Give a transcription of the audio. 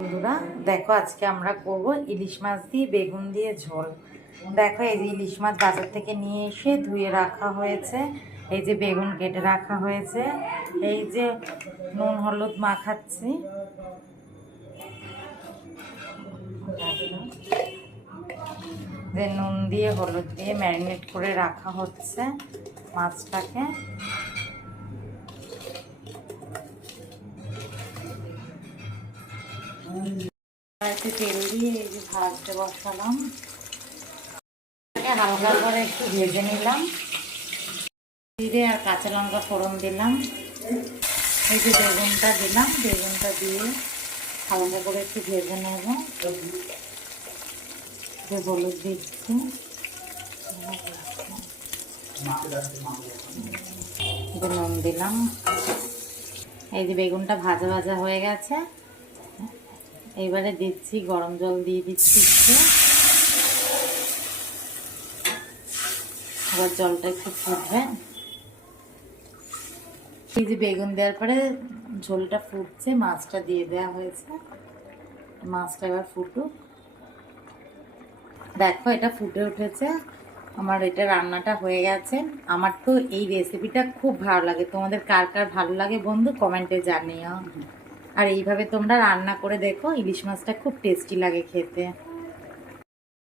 বন্ধুরা দেখো, আজকে আমরা করব ইলিশ মাছ দিয়ে বেগুন দিয়ে ঝোল। দেখো, এই যে ইলিশ মাছ বাজার থেকে নিয়ে এসে ধুয়ে রাখা হয়েছে, এই যে বেগুন কেটে রাখা হয়েছে, এই যে নুন হলুদ মাখাচ্ছি, যে নুন দিয়ে হলুদ দিয়ে ম্যারিনেট করে রাখা হচ্ছে মাছটাকে। তেল দিয়ে এই যে ভাজতে বসালাম, হালকা করে একটু ভেজে নিলাম, জিরে আর কাঁচা লঙ্কা ফোড়ন দিলাম, এই যে বেগুনটা দিলাম, বেগুনটা দিয়ে হালকা করে একটু ভেজে নেব, হলুদ দিচ্ছি, নুন দিলাম। এই যে বেগুনটা ভাজা ভাজা হয়ে গেছে, এইবারে দিচ্ছি গরম জল দিয়ে দিচ্ছি একটু, আবার জলটা একটু ফুটবে। এই যে বেগুন দেওয়ার পরে ঝোলটা ফুটছে, মাছটা দিয়ে দেওয়া হয়েছে, মাছটা এবার ফুটুক। দেখো, এটা ফুটে উঠেছে, আমার এটা রান্নাটা হয়ে গেছে। আমার তো এই রেসিপিটা খুব ভালো লাগে, তোমাদের কার কার ভালো লাগে বন্ধু কমেন্টে জানিও। আর এইভাবে তোমরা রান্না করে দেখো, ইলিশ মাছটা খুব টেস্টি লাগে খেতে।